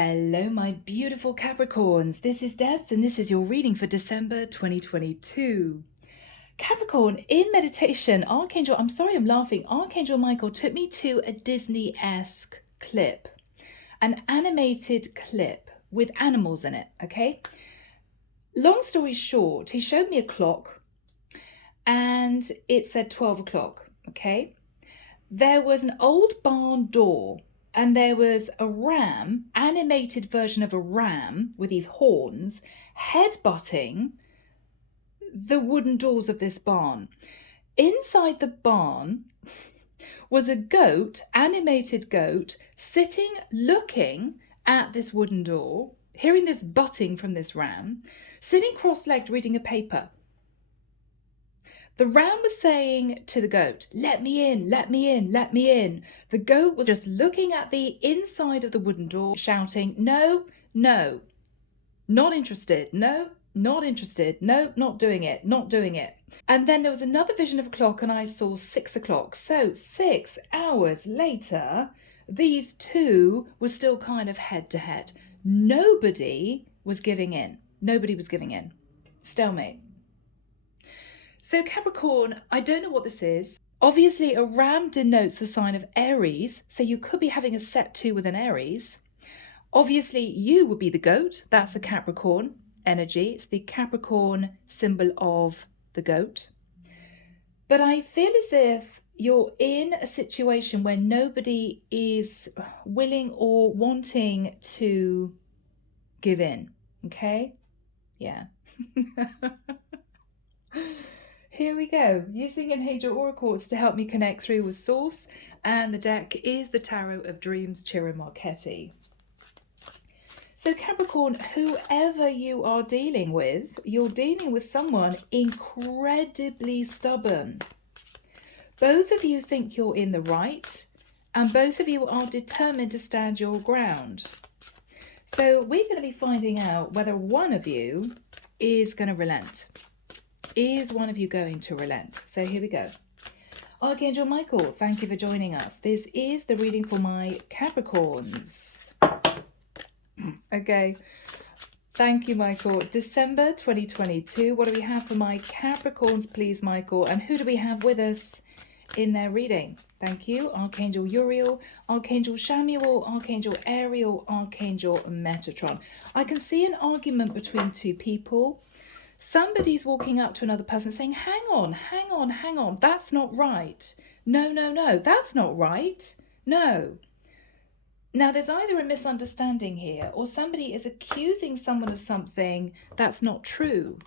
Hello, my beautiful Capricorns. This is Debs, and this is your reading for December 2022. Capricorn, in meditation, Archangel Michael took me to a Disney-esque clip, an animated clip with animals in it, okay? Long story short, he showed me a clock, and it said 12 o'clock, okay? There was an old barn door, and there was a ram, animated version of a ram with these horns, headbutting the wooden doors of this barn. Inside the barn was a goat, animated goat, sitting, looking at this wooden door, hearing this butting from this ram, sitting cross-legged reading a paper. The ram was saying to the goat, "Let me in, let me in, let me in." The goat was just looking at the inside of the wooden door, shouting, "No, no, not interested, no, not interested, no, not doing it, not doing it." And then there was another vision of a clock, and I saw 6 o'clock. So 6 hours later, these two were still kind of head to head. Nobody was giving in. Nobody was giving in. Stalemate. So Capricorn, I don't know what this is. Obviously, a ram denotes the sign of Aries, so you could be having a set 2 with an Aries. Obviously, you would be the goat. That's the Capricorn energy. It's the Capricorn symbol of the goat. But I feel as if you're in a situation where nobody is willing or wanting to give in, okay? Yeah. Here we go, using an angel oracles to help me connect through with source, and the deck is the Tarot of Dreams, Ciro Marchetti. So Capricorn, whoever you are dealing with, you're dealing with someone incredibly stubborn. Both of you think you're in the right, and both of you are determined to stand your ground. So we're going to be finding out whether one of you is going to relent. Is one of you going to relent? So here we go. Archangel Michael, thank you for joining us. This is the reading for my Capricorns. Okay. Thank you, Michael. December 2022. What do we have for my Capricorns, please, Michael? And who do we have with us in their reading? Thank you. Archangel Uriel, Archangel Shamuel, Archangel Ariel, Archangel Metatron. I can see an argument between two people. Somebody's walking up to another person saying, hang on, hang on, hang on. That's not right. No, no, no, that's not right. No. Now, there's either a misunderstanding here or somebody is accusing someone of something that's not true.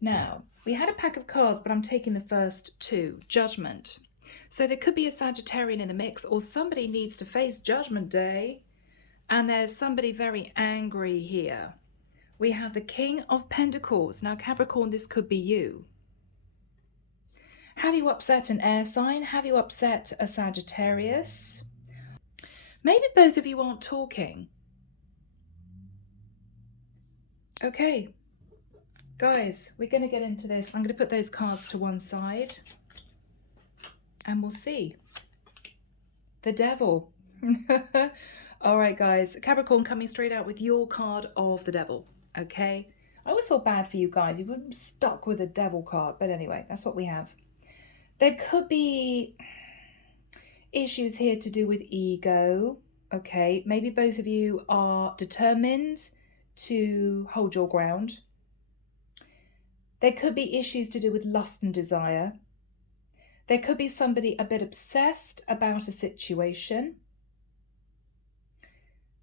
Now, we had a pack of cards, but I'm taking the first two. Judgment. So there could be a Sagittarian in the mix, or somebody needs to face Judgment Day, and there's somebody very angry here. We have the King of Pentacles. Now, Capricorn, this could be you. Have you upset an air sign? Have you upset a Sagittarius? Maybe both of you aren't talking. Okay, guys, we're going to get into this. I'm going to put those cards to one side and we'll see. The Devil. All right, guys. Capricorn coming straight out with your card of the Devil. Okay, I always feel bad for you guys. You were stuck with a devil card, but anyway, that's what we have. There could be issues here to do with ego. Okay, maybe both of you are determined to hold your ground. There could be issues to do with lust and desire. There could be somebody a bit obsessed about a situation.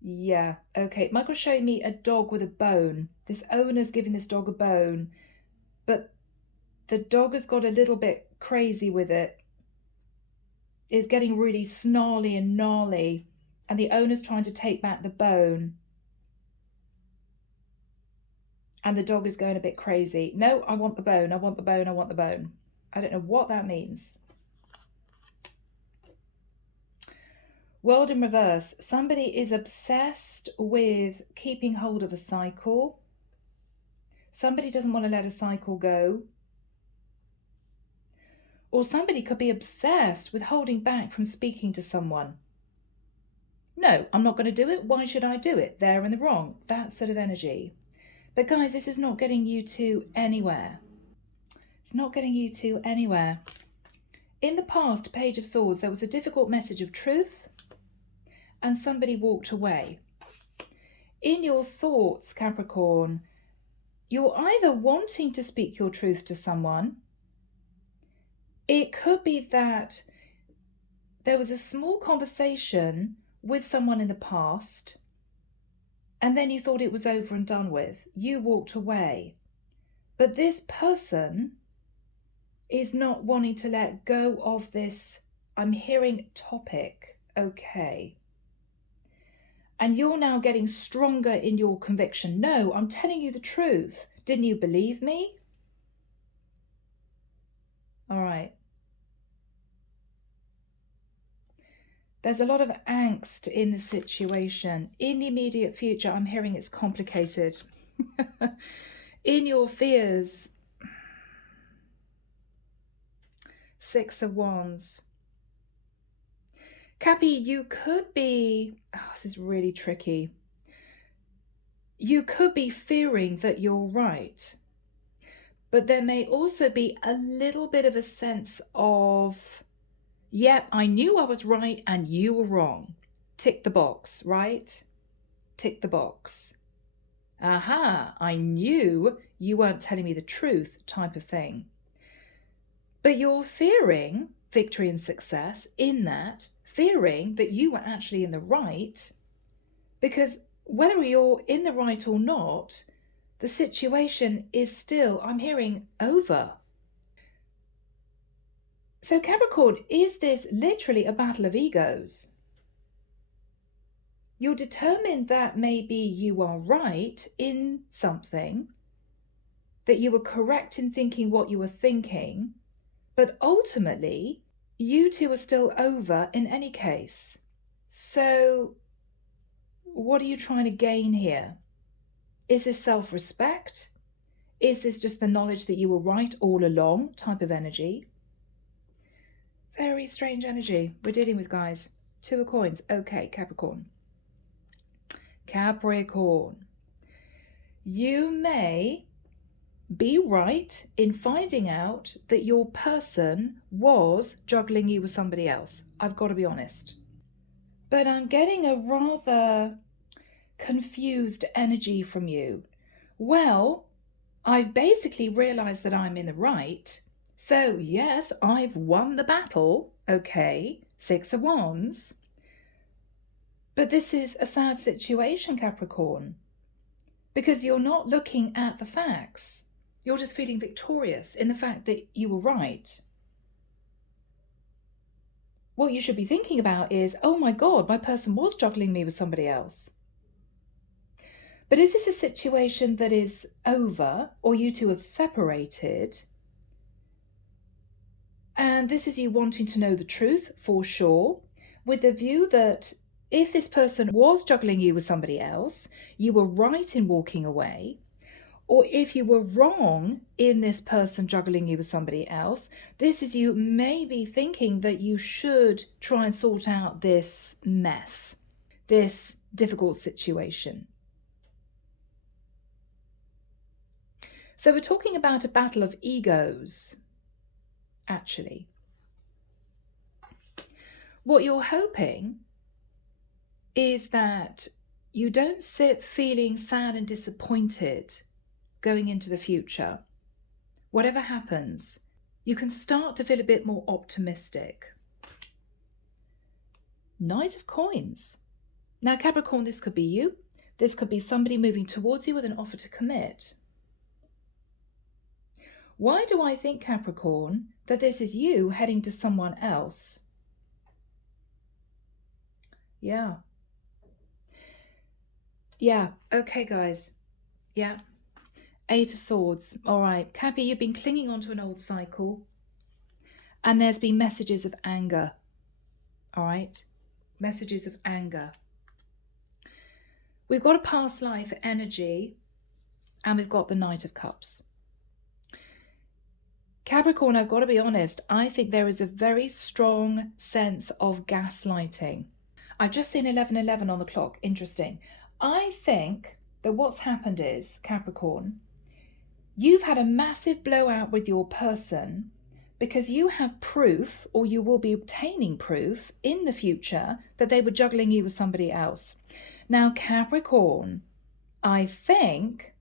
Yeah, okay. Michael's showing me a dog with a bone. This owner's giving this dog a bone, but the dog has got a little bit crazy with it. It's getting really snarly and gnarly, and the owner's trying to take back the bone. And the dog is going a bit crazy. No, I want the bone, I want the bone, I want the bone. I don't know what that means. World in reverse. Somebody is obsessed with keeping hold of a cycle. Somebody doesn't want to let a cycle go. Or somebody could be obsessed with holding back from speaking to someone. No, I'm not going to do it. Why should I do it? They're in the wrong. That sort of energy. But guys, this is not getting you to anywhere. It's not getting you to anywhere. In the past, Page of Swords, there was a difficult message of truth and somebody walked away. In your thoughts, Capricorn, you're either wanting to speak your truth to someone. It could be that there was a small conversation with someone in the past and then you thought it was over and done with. You walked away. But this person is not wanting to let go of this, I'm hearing, topic. Okay. And you're now getting stronger in your conviction. No, I'm telling you the truth. Didn't you believe me? All right. There's a lot of angst in the situation. In the immediate future, I'm hearing it's complicated. In your fears, 6 of Wands. Cappy, you could be, this is really tricky. You could be fearing that you're right. But there may also be a little bit of a sense of, yep, I knew I was right and you were wrong. Tick the box, right? Tick the box. Aha, I knew you weren't telling me the truth type of thing. But you're fearing victory and success in that, fearing that you were actually in the right, because whether you're in the right or not, the situation is still, I'm hearing, over. So Capricorn, is this literally a battle of egos? You're determined that maybe you are right in something, that you were correct in thinking what you were thinking, but ultimately, you two are still over in any case. So what are you trying to gain here? Is this self-respect? Is this just the knowledge that you were right all along type of energy? Very strange energy we're dealing with, guys. 2 of Coins. Okay, Capricorn. Capricorn. You may be right in finding out that your person was juggling you with somebody else. I've got to be honest. But I'm getting a rather confused energy from you. Well, I've basically realized that I'm in the right. So yes, I've won the battle. Okay, 6 of Wands. But this is a sad situation, Capricorn, because you're not looking at the facts. You're just feeling victorious in the fact that you were right. What you should be thinking about is, oh my God, my person was juggling me with somebody else. But is this a situation that is over, or you two have separated? And this is you wanting to know the truth for sure, with the view that if this person was juggling you with somebody else, you were right in walking away. Or if you were wrong in this person juggling you with somebody else, this is you maybe thinking that you should try and sort out this mess, this difficult situation. So we're talking about a battle of egos, actually. What you're hoping is that you don't sit feeling sad and disappointed going into the future. Whatever happens, you can start to feel a bit more optimistic. Knight of Coins. Now, Capricorn, this could be you. This could be somebody moving towards you with an offer to commit. Why do I think, Capricorn, that this is you heading to someone else? Yeah. Yeah. Okay, guys. Yeah. 8 of Swords. All right. Cappy, you've been clinging on to an old cycle. And there's been messages of anger. All right. Messages of anger. We've got a past life energy. And we've got the Knight of Cups. Capricorn, I've got to be honest, I think there is a very strong sense of gaslighting. I've just seen 11:11 on the clock. Interesting. I think that what's happened is, Capricorn, you've had a massive blowout with your person because you have proof, or you will be obtaining proof in the future, that they were juggling you with somebody else. Now, Capricorn, I think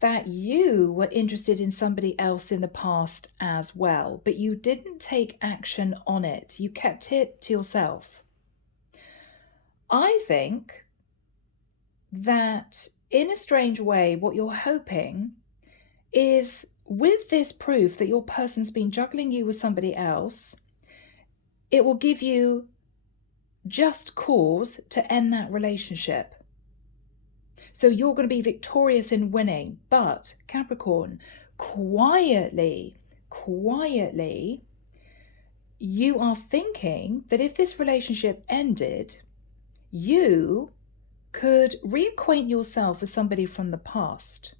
that you were interested in somebody else in the past as well, but you didn't take action on it. You kept it to yourself. I think that in a strange way, what you're hoping is, with this proof that your person's been juggling you with somebody else, it will give you just cause to end that relationship. So you're going to be victorious in winning. But Capricorn, quietly, you are thinking that if this relationship ended, you could reacquaint yourself with somebody from the past.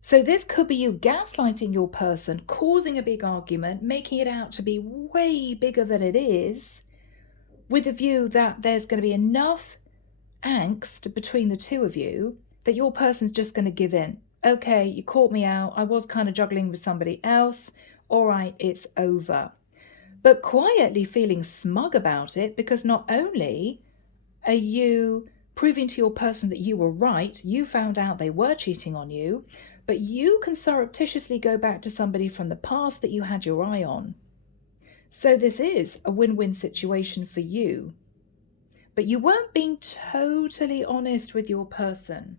So this could be you gaslighting your person, causing a big argument, making it out to be way bigger than it is, with the view that there's going to be enough angst between the two of you that your person's just going to give in. Okay, you caught me out. I was kind of juggling with somebody else. All right, it's over. But quietly feeling smug about it, because not only are you proving to your person that you were right, you found out they were cheating on you, but you can surreptitiously go back to somebody from the past that you had your eye on. So this is a win-win situation for you. But you weren't being totally honest with your person.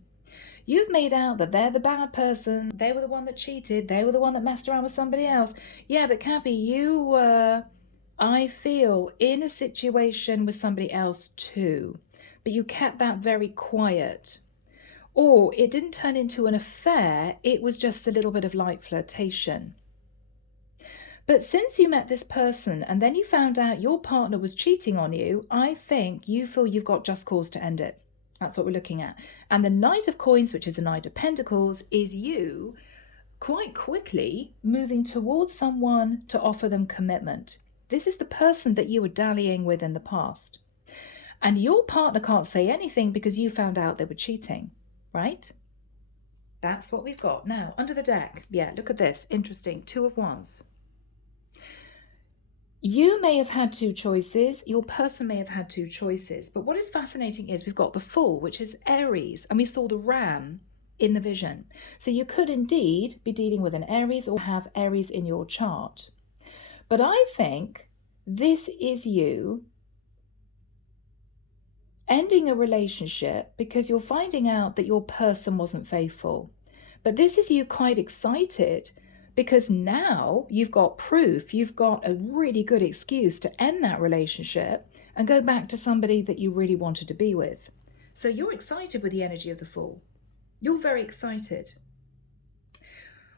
You've made out that they're the bad person, they were the one that cheated, they were the one that messed around with somebody else. Yeah, but Cappy, you were, I feel, in a situation with somebody else too. But you kept that very quiet. Or it didn't turn into an affair, it was just a little bit of light flirtation. But since you met this person and then you found out your partner was cheating on you, I think you feel you've got just cause to end it. That's what we're looking at. And the Knight of Coins, which is the Knight of Pentacles, is you quite quickly moving towards someone to offer them commitment. This is the person that you were dallying with in the past. And your partner can't say anything because you found out they were cheating, right? That's what we've got. Now, under the deck, yeah, look at this. Interesting. Two of Wands. You may have had two choices, your person may have had two choices, but what is fascinating is we've got the Fool, which is Aries, and we saw the Ram in the vision. So you could indeed be dealing with an Aries or have Aries in your chart. But I think this is you ending a relationship because you're finding out that your person wasn't faithful. But this is you quite excited because now you've got proof, you've got a really good excuse to end that relationship and go back to somebody that you really wanted to be with. So you're excited with the energy of the Fool. You're very excited.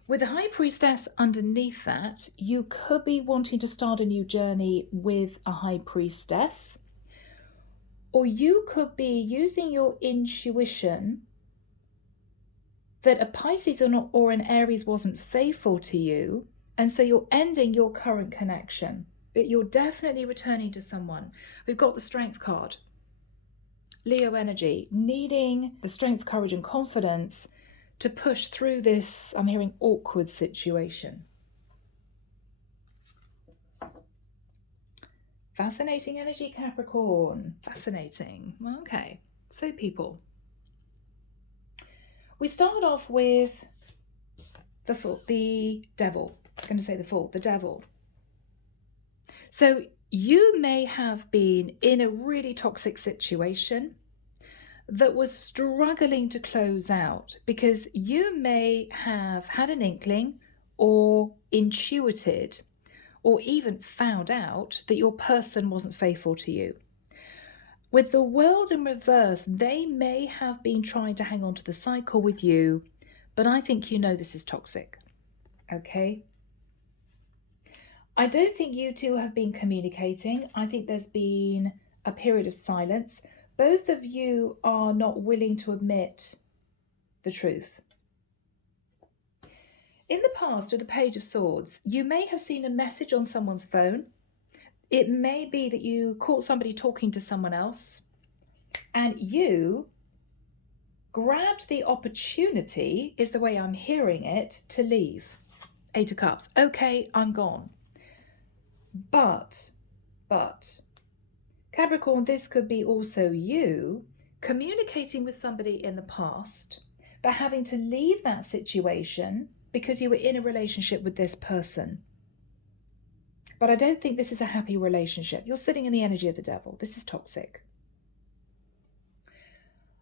With the High Priestess underneath that, you could be wanting to start a new journey with a High Priestess, or you could be using your intuition that a Pisces or an Aries wasn't faithful to you, and so you're ending your current connection, but you're definitely returning to someone. We've got the Strength card. Leo energy, needing the strength, courage, and confidence to push through this, I'm hearing, awkward situation. Fascinating energy, Capricorn. Fascinating. Okay, so people, we start off with the Devil. I'm going to say the Fool, the Devil. So you may have been in a really toxic situation that was struggling to close out because you may have had an inkling or intuited or even found out that your person wasn't faithful to you. With the World in reverse, they may have been trying to hang on to the cycle with you, but I think you know this is toxic, okay? I don't think you two have been communicating. I think there's been a period of silence. Both of you are not willing to admit the truth. In the past, with the Page of Swords, you may have seen a message on someone's phone. It may be that you caught somebody talking to someone else and you grabbed the opportunity, is the way I'm hearing it, to leave. 8 of Cups. Okay, I'm gone. But, Capricorn, this could be also you communicating with somebody in the past, but having to leave that situation because you were in a relationship with this person. But I don't think this is a happy relationship. You're sitting in the energy of the devil. This is toxic.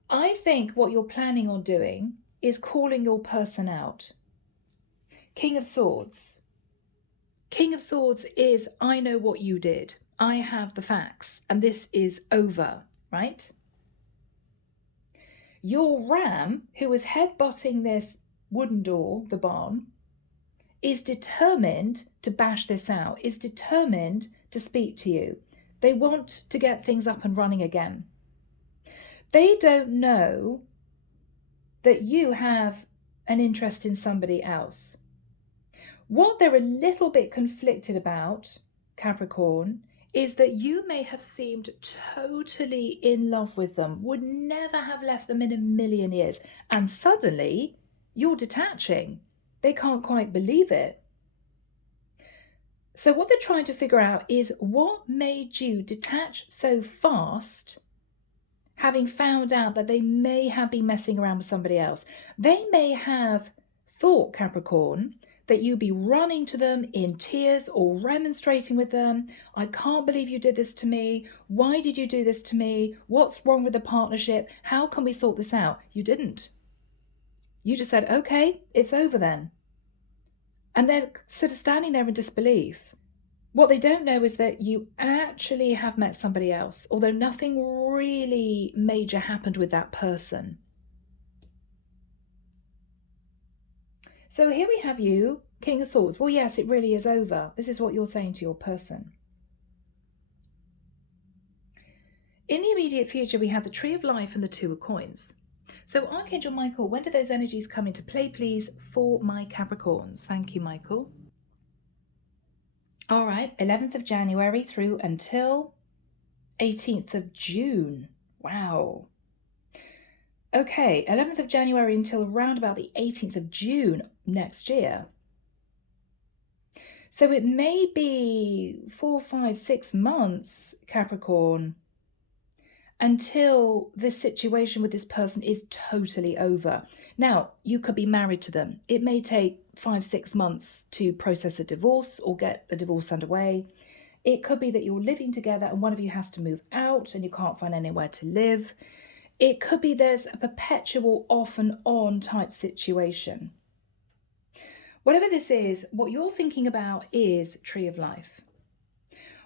I think what you're planning on doing is calling your person out. King of Swords. King of Swords is, I know what you did. I have the facts, and this is over, right? Your ram, who is headbutting this wooden door, the barn, is determined to bash this out, is determined to speak to you. They want to get things up and running again. They don't know that you have an interest in somebody else. What they're a little bit conflicted about, Capricorn, is that you may have seemed totally in love with them, would never have left them in a million years, and suddenly you're detaching. They can't quite believe it. So what they're trying to figure out is what made you detach so fast, having found out that they may have been messing around with somebody else. They may have thought, Capricorn, that you'd be running to them in tears or remonstrating with them. I can't believe you did this to me. Why did you do this to me? What's wrong with the partnership? How can we sort this out? You didn't. You just said, okay, it's over then. And they're sort of standing there in disbelief. What they don't know is that you actually have met somebody else, although nothing really major happened with that person. So here we have you, King of Swords. Well, yes, it really is over. This is what you're saying to your person. In the immediate future, we have the Tree of Life and the Two of Coins. So Archangel Michael, when do those energies come into play, please, for my Capricorns? Thank you, Michael. All right, 11th of January through until 18th of June. Wow. Okay, 11th of January until around about the 18th of June next year. So it may be 4, 5, 6 months, Capricorn, until this situation with this person is totally over. Now, you could be married to them. It may take 5, 6 months to process a divorce or get a divorce underway. It could be that you're living together and one of you has to move out and you can't find anywhere to live. It could be there's a perpetual off and on type situation. Whatever this is, what you're thinking about is Tree of Life.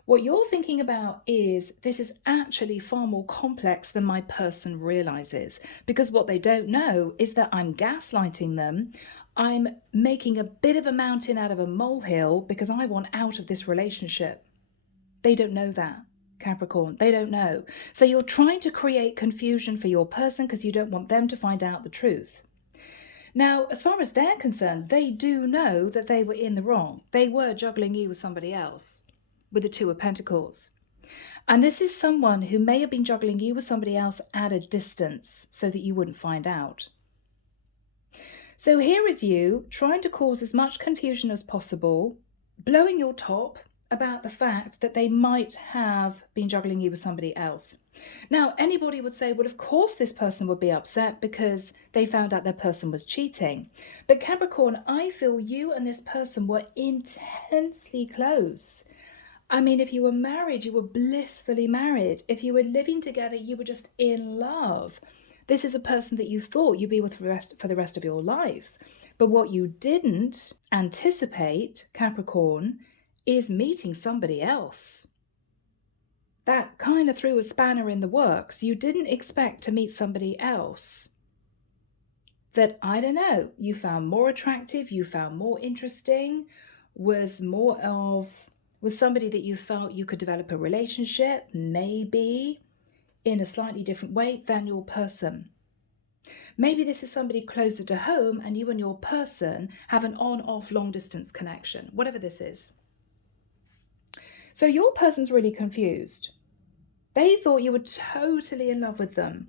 What you're thinking about is this is actually far more complex than my person realizes, because what they don't know is that I'm gaslighting them. I'm making a bit of a mountain out of a molehill because I want out of this relationship. They don't know that, Capricorn. They don't know. So you're trying to create confusion for your person because you don't want them to find out the truth. Now, as far as they're concerned, they do know that they were in the wrong. They were juggling you with somebody else, with the Two of Pentacles. And this is someone who may have been juggling you with somebody else at a distance so that you wouldn't find out. So here is you trying to cause as much confusion as possible, blowing your top about the fact that they might have been juggling you with somebody else. Now, anybody would say, well, of course this person would be upset because they found out their person was cheating. But Capricorn, I feel you and this person were intensely close. I mean, if you were married, you were blissfully married. If you were living together, you were just in love. This is a person that you thought you'd be with for the rest of your life. But what you didn't anticipate, Capricorn, is meeting somebody else. That kind of threw a spanner in the works. You didn't expect to meet somebody else that, I don't know, you found more attractive, you found more interesting, was somebody that you felt you could develop a relationship, maybe in a slightly different way than your person. Maybe this is somebody closer to home and you and your person have an on-off long-distance connection, whatever this is. So your person's really confused. They thought you were totally in love with them,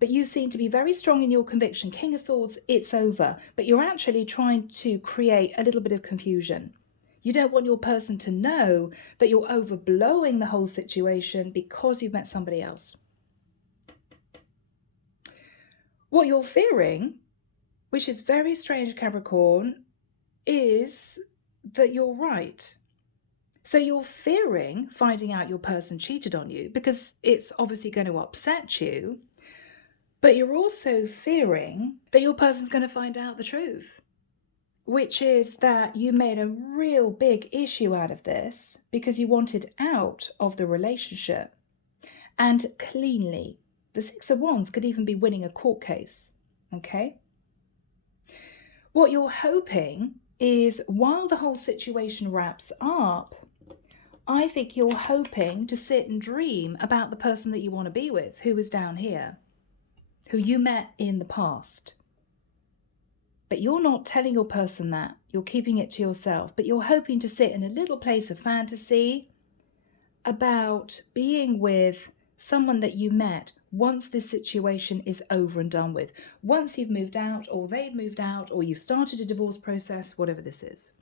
but you seem to be very strong in your conviction. King of Swords, it's over. But you're actually trying to create a little bit of confusion. You don't want your person to know that you're overblowing the whole situation because you've met somebody else. What you're fearing, which is very strange, Capricorn, is that you're right. So you're fearing finding out your person cheated on you because it's obviously going to upset you, but you're also fearing that your person's going to find out the truth, which is that you made a real big issue out of this because you wanted out of the relationship, and cleanly. The Six of Wands could even be winning a court case, okay? What you're hoping is while the whole situation wraps up, I think you're hoping to sit and dream about the person that you want to be with, who is down here, who you met in the past. But you're not telling your person that. You're keeping it to yourself. But you're hoping to sit in a little place of fantasy about being with someone that you met once this situation is over and done with. Once you've moved out, or they've moved out, or you've started a divorce process, whatever this is.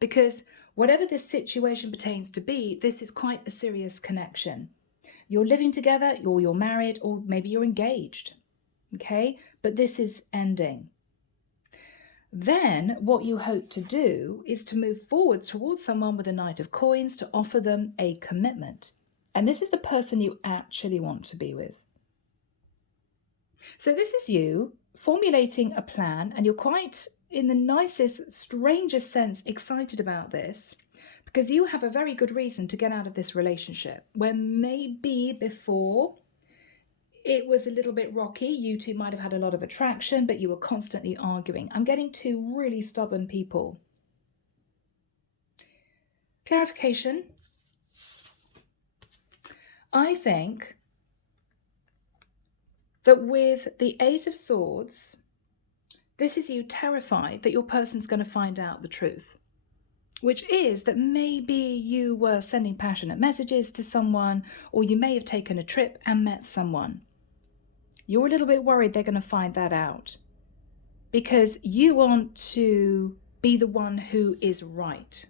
Because whatever this situation pertains to be, this is quite a serious connection. You're living together, or you're married, or maybe you're engaged. Okay? But this is ending. Then what you hope to do is to move forward towards someone with a Knight of Coins to offer them a commitment. And this is the person you actually want to be with. So this is you formulating a plan, and you're quite, in the nicest, strangest sense, excited about this because you have a very good reason to get out of this relationship where maybe before it was a little bit rocky. You two might have had a lot of attraction, but you were constantly arguing. I'm getting two really stubborn people. Clarification. I think that with the Eight of Swords, this is you terrified that your person's going to find out the truth, which is that maybe you were sending passionate messages to someone, or you may have taken a trip and met someone. You're a little bit worried they're going to find that out because you want to be the one who is right.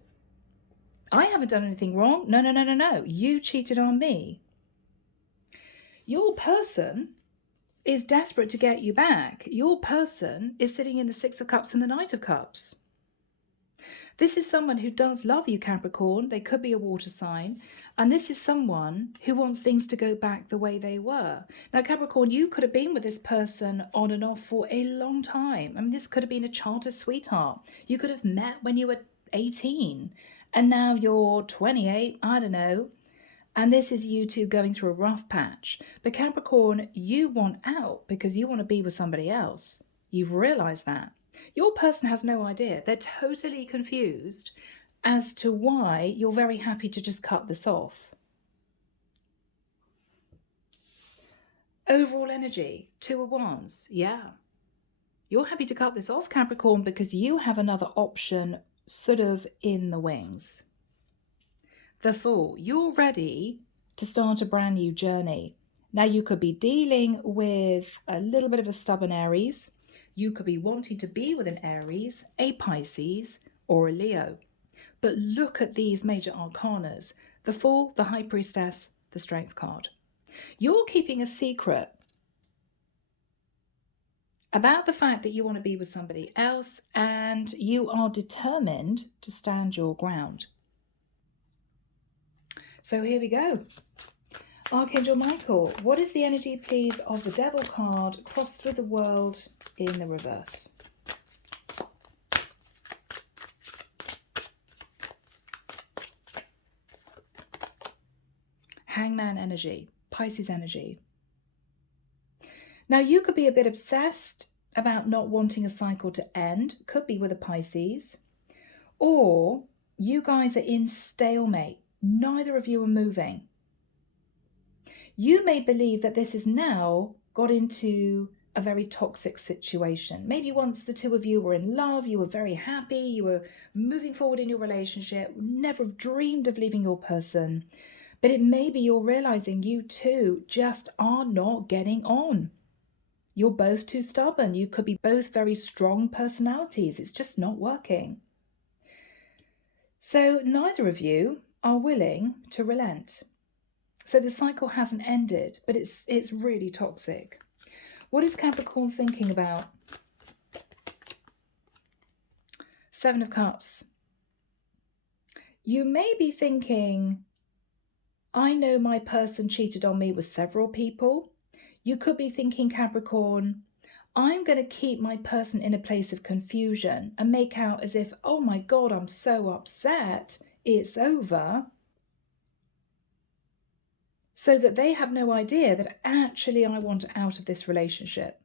I haven't done anything wrong. No. You cheated on me. Your person is desperate to get you back. Your person is sitting in the Six of Cups and the Knight of Cups. This is someone who does love you, Capricorn. They could be a water sign. And this is someone who wants things to go back the way they were. Now, Capricorn, you could have been with this person on and off for a long time. I mean, this could have been a childhood sweetheart. You could have met when you were 18 and now you're 28, I don't know. And this is you two going through a rough patch. But Capricorn, you want out because you want to be with somebody else. You've realized that. Your person has no idea. They're totally confused as to why you're very happy to just cut this off. Overall energy, Two of Wands. Yeah. You're happy to cut this off, Capricorn, because you have another option sort of in the wings. The Fool, you're ready to start a brand new journey. Now, you could be dealing with a little bit of a stubborn Aries. You could be wanting to be with an Aries, a Pisces, or a Leo. But look at these major arcanas. The Fool, the High Priestess, the Strength card. You're keeping a secret about the fact that you want to be with somebody else, and you are determined to stand your ground. So here we go. Archangel Michael, what is the energy, please, of the Devil card crossed with the World in the reverse? Hangman energy, Pisces energy. Now, you could be a bit obsessed about not wanting a cycle to end, could be with a Pisces, or you guys are in stalemate. Neither of you are moving. You may believe that this has now got into a very toxic situation. Maybe once the two of you were in love, you were very happy, you were moving forward in your relationship, never have dreamed of leaving your person. But it may be you're realizing you two just are not getting on. You're both too stubborn. You could be both very strong personalities. It's just not working. So neither of you are willing to relent. So the cycle hasn't ended, but it's really toxic. What is Capricorn thinking about? 7 of Cups. You may be thinking, I know my person cheated on me with several people. You could be thinking, Capricorn, I'm going to keep my person in a place of confusion and make out as if, oh my God, I'm so upset, it's over. So that they have no idea that actually I want out of this relationship.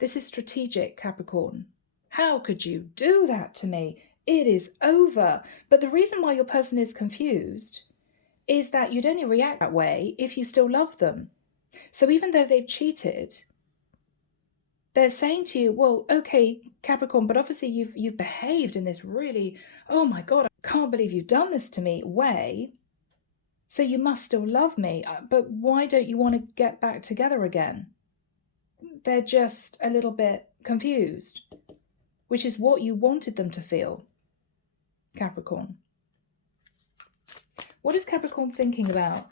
This is strategic, Capricorn. How could you do that to me? It is over. But the reason why your person is confused is that you'd only react that way if you still love them. So even though they've cheated, they're saying to you, well, okay, Capricorn, but obviously you've behaved in this really, oh my God, I can't believe you've done this to me way. So you must still love me. But why don't you want to get back together again? They're just a little bit confused, which is what you wanted them to feel, Capricorn. What is Capricorn thinking about?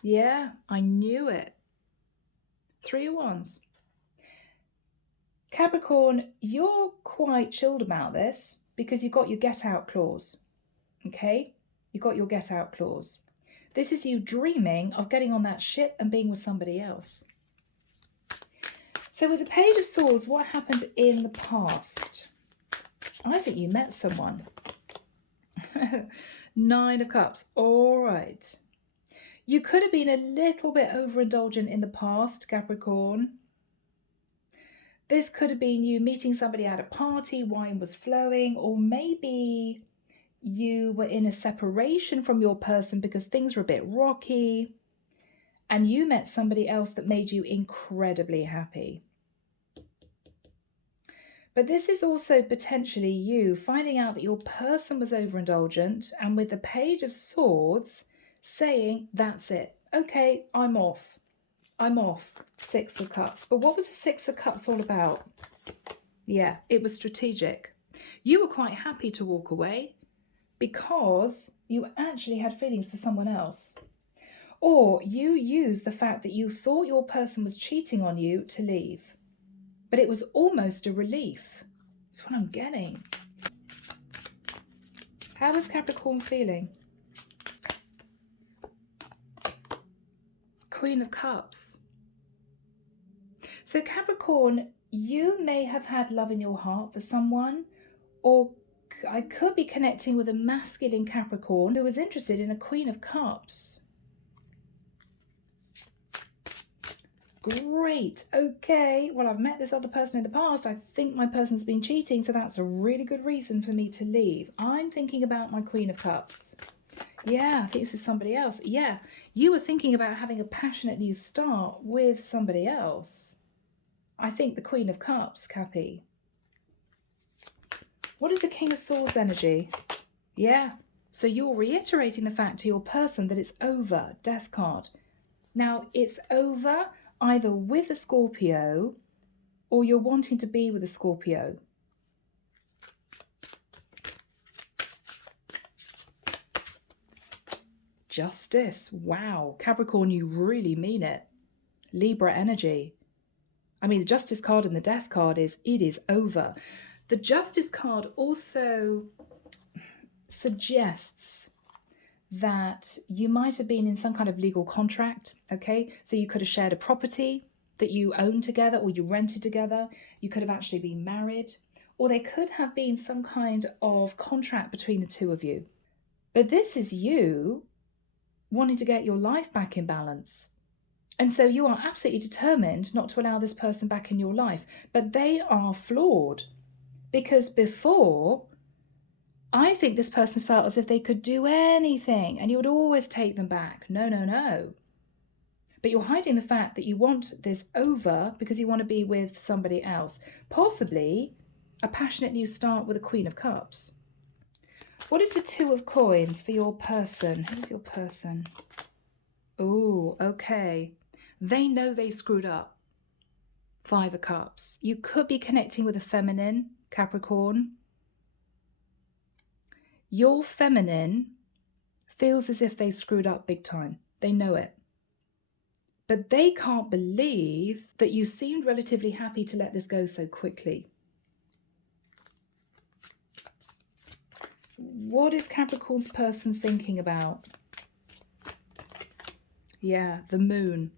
Yeah, I knew it. 3 of Wands. Capricorn, you're quite chilled about this because you've got your get out clause. Okay? You've got your get out clause. This is you dreaming of getting on that ship and being with somebody else. So with the Page of Swords, what happened in the past? I think you met someone. 9 of Cups. All right. You could have been a little bit overindulgent in the past, Capricorn. This could have been you meeting somebody at a party, wine was flowing, or maybe you were in a separation from your person because things were a bit rocky, and you met somebody else that made you incredibly happy. But this is also potentially you finding out that your person was overindulgent, and with the Page of Swords saying, that's it. Okay, I'm off. 6 of Cups. But what was the 6 of Cups all about? Yeah, it was strategic. You were quite happy to walk away because you actually had feelings for someone else. Or you used the fact that you thought your person was cheating on you to leave. But it was almost a relief. That's what I'm getting. How is Capricorn feeling? Queen of Cups. So Capricorn, you may have had love in your heart for someone, or I could be connecting with a masculine Capricorn who was interested in a Queen of Cups. Great. Okay. Well, I've met this other person in the past. I think my person's been cheating, so that's a really good reason for me to leave. I'm thinking about my Queen of Cups. Yeah, I think this is somebody else. Yeah, you were thinking about having a passionate new start with somebody else. I think the Queen of Cups, Cappy. What is the King of Swords energy? Yeah, so you're reiterating the fact to your person that it's over, Death card. Now, it's over either with a Scorpio or you're wanting to be with a Scorpio. Justice. Wow. Capricorn, you really mean it. Libra energy. I mean, the Justice card and the Death card is, it is over. The Justice card also suggests that you might have been in some kind of legal contract, okay? So you could have shared a property that you owned together or you rented together. You could have actually been married, or there could have been some kind of contract between the two of you. But this is you wanting to get your life back in balance. And so you are absolutely determined not to allow this person back in your life. But they are flawed because before, I think this person felt as if they could do anything and you would always take them back. No, no, no. but you're hiding the fact that you want this over because you want to be with somebody else. Possibly a passionate new start with a Queen of Cups. What is the Two of Coins for your person? Who's your person? Oh, okay. They know they screwed up. Five of Cups. You could be connecting with a feminine, Capricorn. Your feminine feels as if they screwed up big time. They know it. But they can't believe that you seemed relatively happy to let this go so quickly. What is Capricorn's person thinking about? Yeah, the Moon.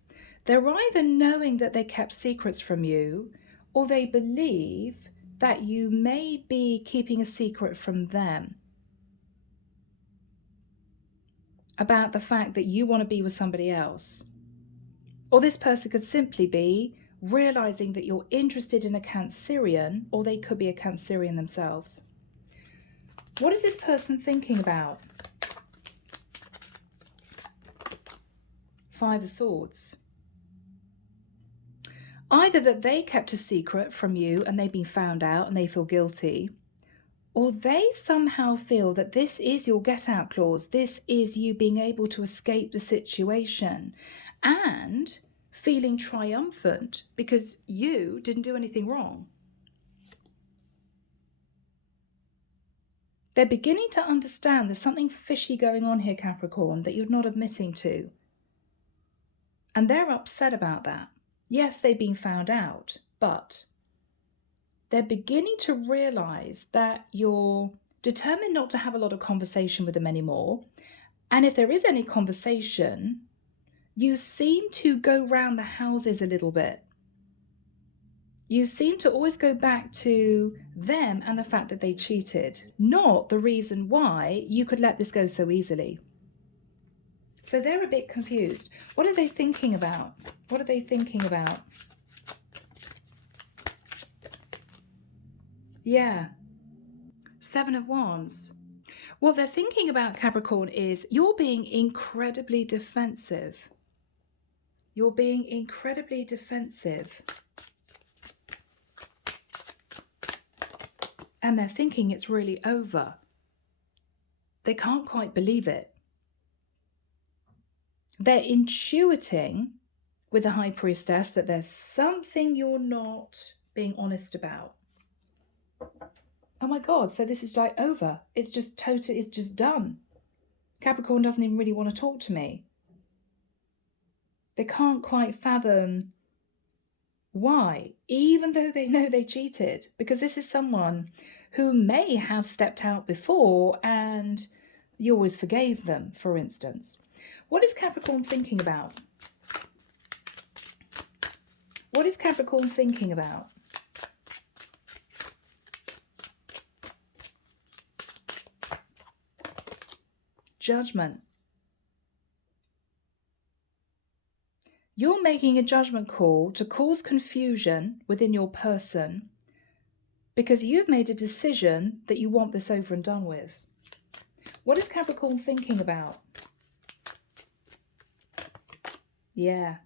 They're either knowing that they kept secrets from you, or they believe that you may be keeping a secret from them about the fact that you want to be with somebody else. Or this person could simply be realizing that you're interested in a Cancerian, or they could be a Cancerian themselves. What is this person thinking about? Five of Swords. Either that they kept a secret from you and they've been found out and they feel guilty, or they somehow feel that this is your get out clause. This is you being able to escape the situation and feeling triumphant because you didn't do anything wrong. They're beginning to understand there's something fishy going on here, Capricorn, that you're not admitting to. And they're upset about that. Yes, they've been found out, but they're beginning to realize that you're determined not to have a lot of conversation with them anymore. And if there is any conversation, you seem to go round the houses a little bit. You seem to always go back to them and the fact that they cheated, not the reason why you could let this go so easily. So they're a bit confused. What are they thinking about? What are they thinking about? Yeah. Seven of Wands. What they're thinking about, Capricorn, is you're being incredibly defensive. You're being incredibly defensive. And they're thinking it's really over. They can't quite believe it. They're intuiting with the High Priestess that there's something you're not being honest about. Oh my God, so this is like over. It's just total, it's just done. Capricorn doesn't even really want to talk to me. They can't quite fathom why, even though they know they cheated, because this is someone who may have stepped out before and you always forgave them, for instance. What is Capricorn thinking about? What is Capricorn thinking about? Judgment. You're making a judgment call to cause confusion within your person because you've made a decision that you want this over and done with. What is Capricorn thinking about? Yeah.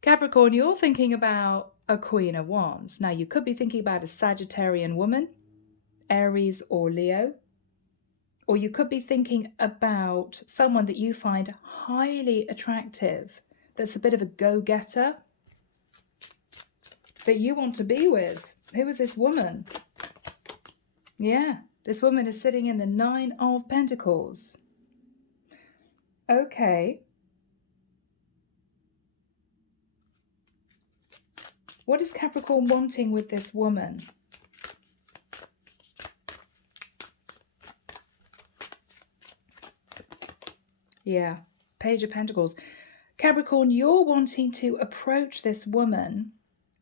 Capricorn, you're thinking about a Queen of Wands. Now, you could be thinking about a Sagittarian woman, Aries or Leo. Or you could be thinking about someone that you find highly attractive, that's a bit of a go-getter, that you want to be with. Who is this woman? Yeah, this woman is sitting in the Nine of Pentacles. Okay. What is Capricorn wanting with this woman? Yeah, Page of Pentacles. Capricorn, you're wanting to approach this woman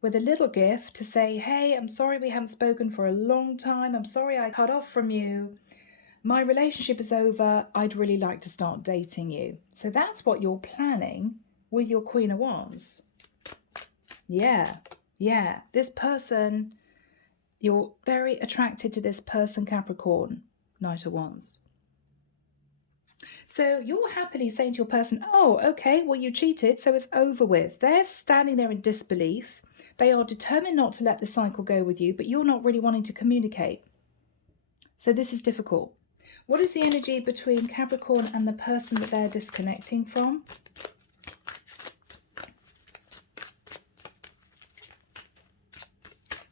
with a little gift to say, hey, I'm sorry we haven't spoken for a long time. I'm sorry I cut off from you. My relationship is over. I'd really like to start dating you. So that's what you're planning with your Queen of Wands. Yeah, yeah. This person, you're very attracted to this person, Capricorn, Knight of Wands. So you're happily saying to your person, oh, okay, well, you cheated, so it's over with. They're standing there in disbelief. They are determined not to let the cycle go with you, but you're not really wanting to communicate. So this is difficult. What is the energy between Capricorn and the person that they're disconnecting from?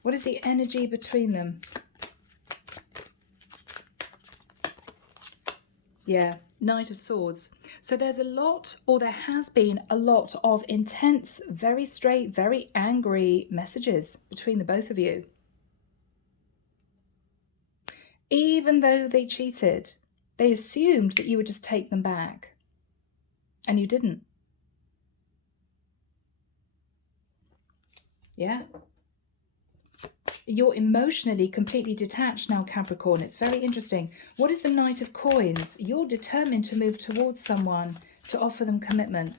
What is the energy between them? Yeah, Knight of Swords. So there's a lot, or there has been a lot of intense, very straight, very angry messages between the both of you. Even though they cheated, they assumed that you would just take them back. And you didn't. Yeah. You're emotionally completely detached now, Capricorn. It's very interesting. What is the Knight of Coins? You're determined to move towards someone, to offer them commitment.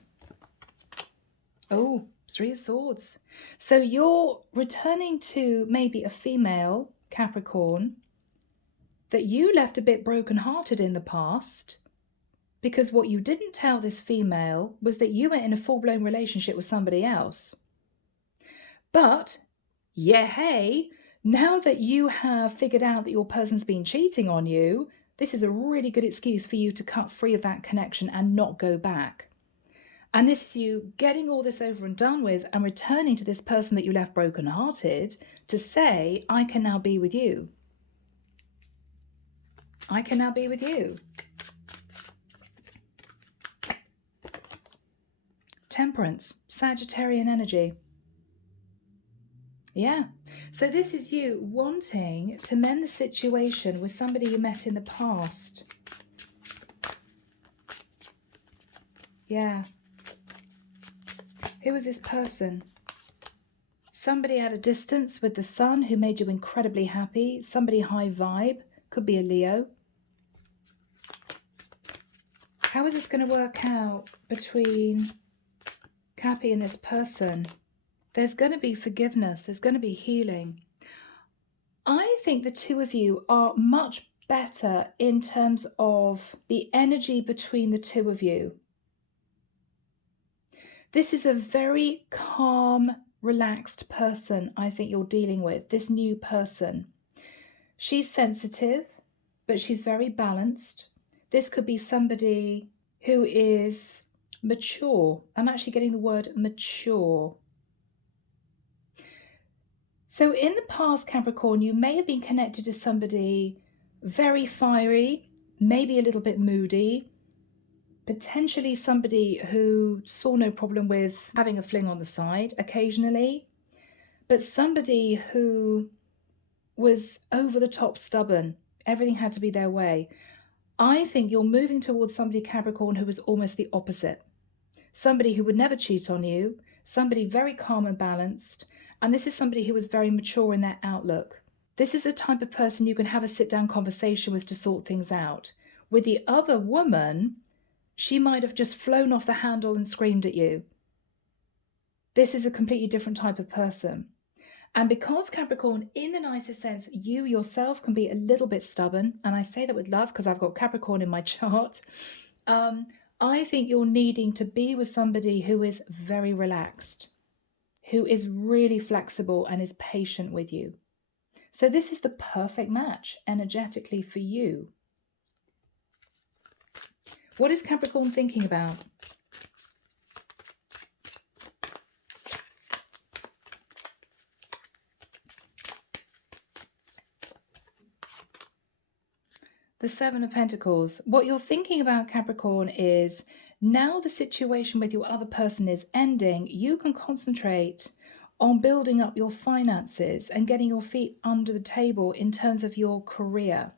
Oh, Three of Swords. So you're returning to maybe a female, Capricorn, that you left a bit brokenhearted in the past, because what you didn't tell this female was that you were in a full-blown relationship with somebody else. But, yeah, hey, now that you have figured out that your person's been cheating on you, this is a really good excuse for you to cut free of that connection and not go back. And this is you getting all this over and done with and returning to this person that you left brokenhearted to say, I can now be with you. I can now be with you. Temperance, Sagittarian energy. Yeah. So this is you wanting to mend the situation with somebody you met in the past. Yeah. Who was this person? Somebody at a distance with the sun who made you incredibly happy. Somebody high vibe. Could be a Leo. How is this going to work out between Cappy and this person? There's going to be forgiveness. There's going to be healing. I think the two of you are much better in terms of the energy between the two of you. This is a very calm, relaxed person I think you're dealing with, this new person. She's sensitive, but she's very balanced. This could be somebody who is mature. I'm actually getting the word mature. So in the past, Capricorn, you may have been connected to somebody very fiery, maybe a little bit moody, potentially somebody who saw no problem with having a fling on the side occasionally, but somebody who was over the top stubborn. Everything had to be their way. I think you're moving towards somebody, Capricorn, who is almost the opposite. Somebody who would never cheat on you, somebody very calm and balanced, and this is somebody who is very mature in their outlook. This is the type of person you can have a sit-down conversation with to sort things out. With the other woman, she might have just flown off the handle and screamed at you. This is a completely different type of person. And because Capricorn, in the nicest sense, you yourself can be a little bit stubborn, and I say that with love because I've got Capricorn in my chart, I think you're needing to be with somebody who is very relaxed, who is really flexible and is patient with you. So this is the perfect match energetically for you. What is Capricorn thinking about? The Seven of Pentacles. What you're thinking about, Capricorn, is now the situation with your other person is ending, you can concentrate on building up your finances and getting your feet under the table in terms of your career.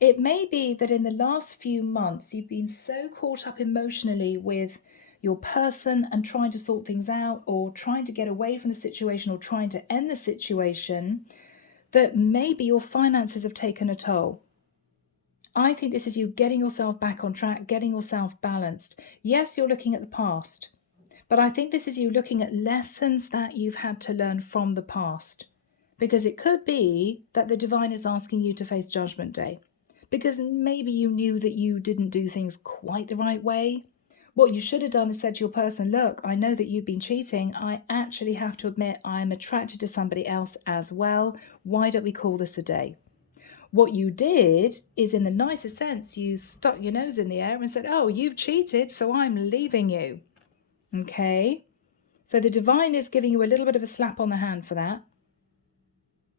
It may be that in the last few months, you've been so caught up emotionally with your person and trying to sort things out or trying to get away from the situation or trying to end the situation that maybe your finances have taken a toll. I think this is you getting yourself back on track, getting yourself balanced. Yes, you're looking at the past, but I think this is you looking at lessons that you've had to learn from the past, because it could be that the divine is asking you to face Judgment Day. because maybe you knew that you didn't do things quite the right way. What you should have done is said to your person, look, I know that you've been cheating. I actually have to admit I'm attracted to somebody else as well. Why don't we call this a day? What you did is, in the nicest sense, you stuck your nose in the air and said, oh, you've cheated, so I'm leaving you. Okay? So the divine is giving you a little bit of a slap on the hand for that.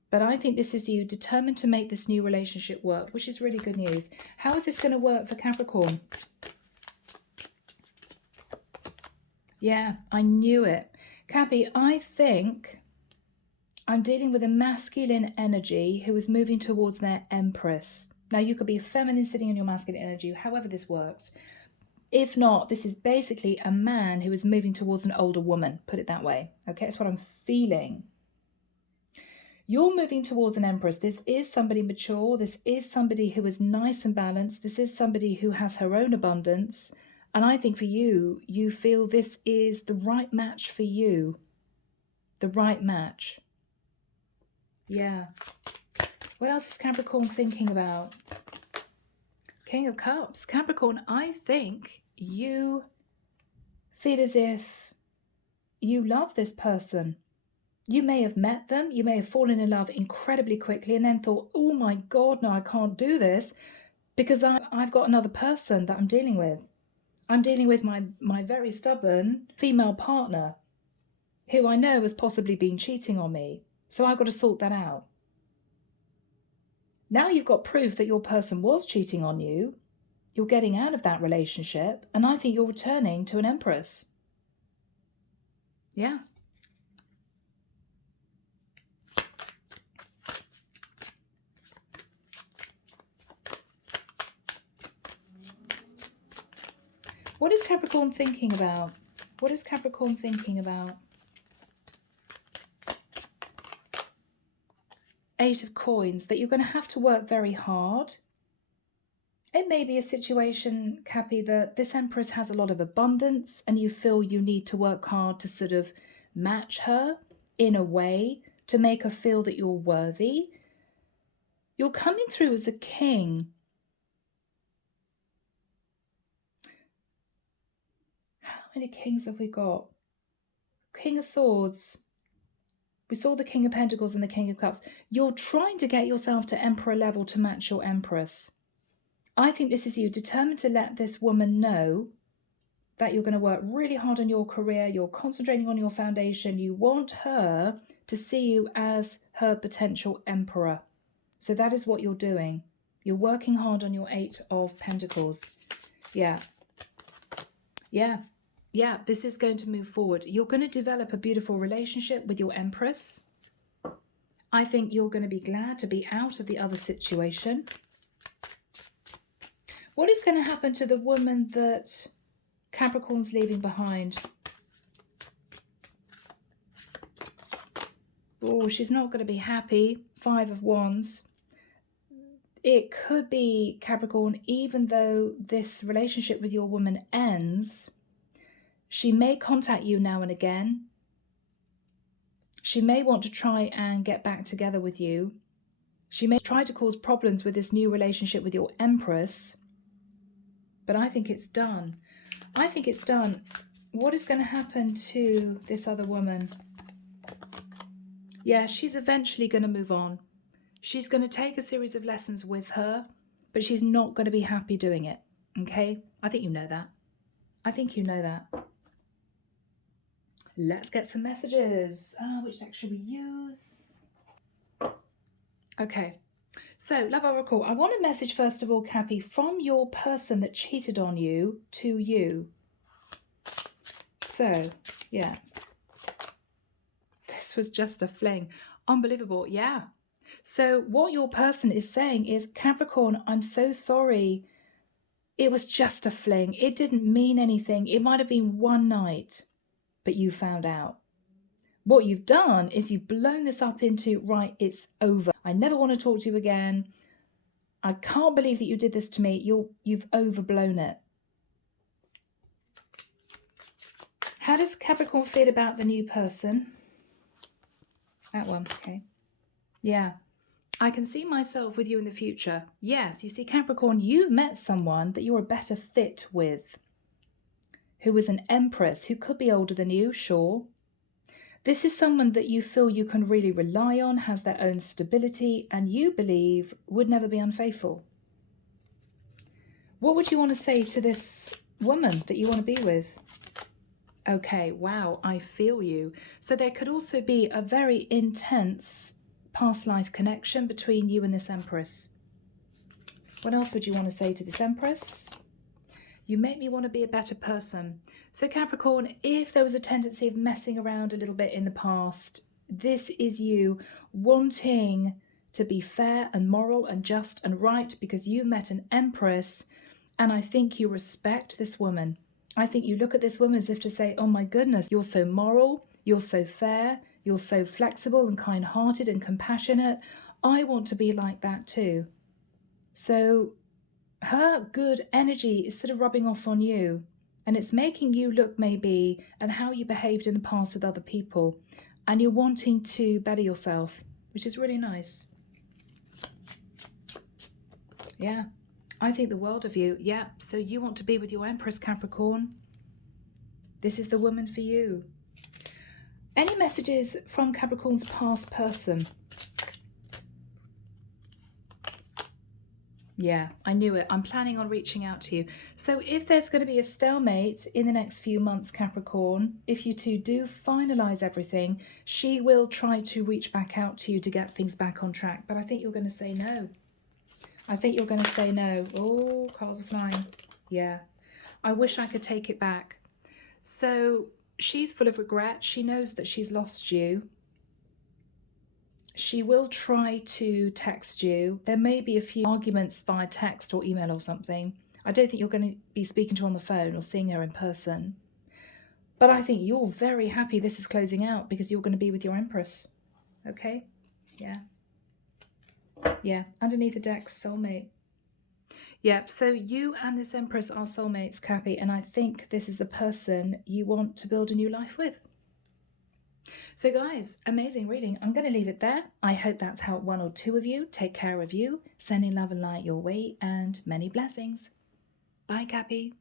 But I think this is you determined to make this new relationship work, which is really good news. How is this going to work for Capricorn? Yeah, I knew it. Cappy, I think I'm dealing with a masculine energy who is moving towards their empress. Now, you could be a feminine sitting in your masculine energy, however this works. If not, this is basically a man who is moving towards an older woman, put it that way. Okay, that's what I'm feeling. You're moving towards an empress. This is somebody mature. This is somebody who is nice and balanced. This is somebody who has her own abundance. And I think for you, you feel this is the right match for you. The right match. Yeah. What else is Capricorn thinking about? King of Cups. Capricorn, I think you feel as if you love this person. You may have met them. You may have fallen in love incredibly quickly and then thought, oh my God, no, I can't do this because I've got another person that I'm dealing with. I'm dealing with my very stubborn female partner who I know has possibly been cheating on me. So I've got to sort that out. Now you've got proof that your person was cheating on you. You're getting out of that relationship. And I think you're returning to an empress. Yeah. What is Capricorn thinking about? What is Capricorn thinking about? Eight of Coins, that you're going to have to work very hard. It may be a situation, Cappy, that this Empress has a lot of abundance and you feel you need to work hard to sort of match her in a way to make her feel that you're worthy. You're coming through as a king. How many kings have we got? King of Swords. We saw the King of Pentacles and the King of Cups. You're trying to get yourself to Emperor level to match your Empress. I think this is you determined to let this woman know that you're going to work really hard on your career. You're concentrating on your foundation. You want her to see you as her potential emperor. So that is what you're doing. You're working hard on your Eight of Pentacles. Yeah. Yeah. Yeah, this is going to move forward. You're going to develop a beautiful relationship with your Empress. I think you're going to be glad to be out of the other situation. What is going to happen to the woman that Capricorn's leaving behind? Oh, she's not going to be happy. Five of Wands. It could be, Capricorn, even though this relationship with your woman ends, she may contact you now and again. She may want to try and get back together with you. She may try to cause problems with this new relationship with your Empress. But I think it's done. I think it's done. What is going to happen to this other woman? Yeah, she's eventually going to move on. She's going to take a series of lessons with her, but she's not going to be happy doing it. Okay? I think you know that. I think you know that. Let's get some messages. Which deck should we use? Okay. So, Love Oracle, I want a message, first of all, Cappy, from your person that cheated on you to you. So, yeah. This was just a fling. Unbelievable. Yeah. So what your person is saying is, Capricorn, I'm so sorry. It was just a fling. It didn't mean anything. It might have been one night, but you found out. What you've done is you've blown this up into, right, it's over. I never want to talk to you again. I can't believe that you did this to me. You've overblown it. How does Capricorn feel about the new person? That one, okay. Yeah. I can see myself with you in the future. Yes, you see, Capricorn, you've met someone that you're a better fit with, who is an empress, who could be older than you, sure. This is someone that you feel you can really rely on, has their own stability, and you believe would never be unfaithful. What would you want to say to this woman that you want to be with? Okay, wow, I feel you. So there could also be a very intense past life connection between you and this Empress. What else would you want to say to this Empress? You make me want to be a better person. So Capricorn, if there was a tendency of messing around a little bit in the past, this is you wanting to be fair and moral and just and right because you've met an Empress, and I think you respect this woman. I think you look at this woman as if to say, oh my goodness, you're so moral, you're so fair, you're so flexible and kind-hearted and compassionate. I want to be like that too. So her good energy is sort of rubbing off on you, and it's making you look maybe at how you behaved in the past with other people, and you're wanting to better yourself, which is really nice. Yeah. I think the world of you. Yeah, so you want to be with your Empress, Capricorn. This is the woman for you. Any messages from Capricorn's past person? Yeah, I knew it. I'm planning on reaching out to you. So if there's going to be a stalemate in the next few months, Capricorn, if you two do finalize everything, she will try to reach back out to you to get things back on track. But I think you're going to say no. I think you're going to say no. Oh, cards are flying. Yeah. I wish I could take it back. So she's full of regret. She knows that she's lost you. She will try to text you. There may be a few arguments via text or email or something. I don't think you're going to be speaking to her on the phone or seeing her in person. But I think you're very happy this is closing out because you're going to be with your Empress. Okay? Yeah. Yeah, underneath the deck, soulmate. Yep, so you and this Empress are soulmates, Cappy, and I think this is the person you want to build a new life with. So guys, amazing reading. I'm going to leave it there. I hope that's helped one or two of you. Take care of you, sending love and light your way, and many blessings. Bye, Cappy.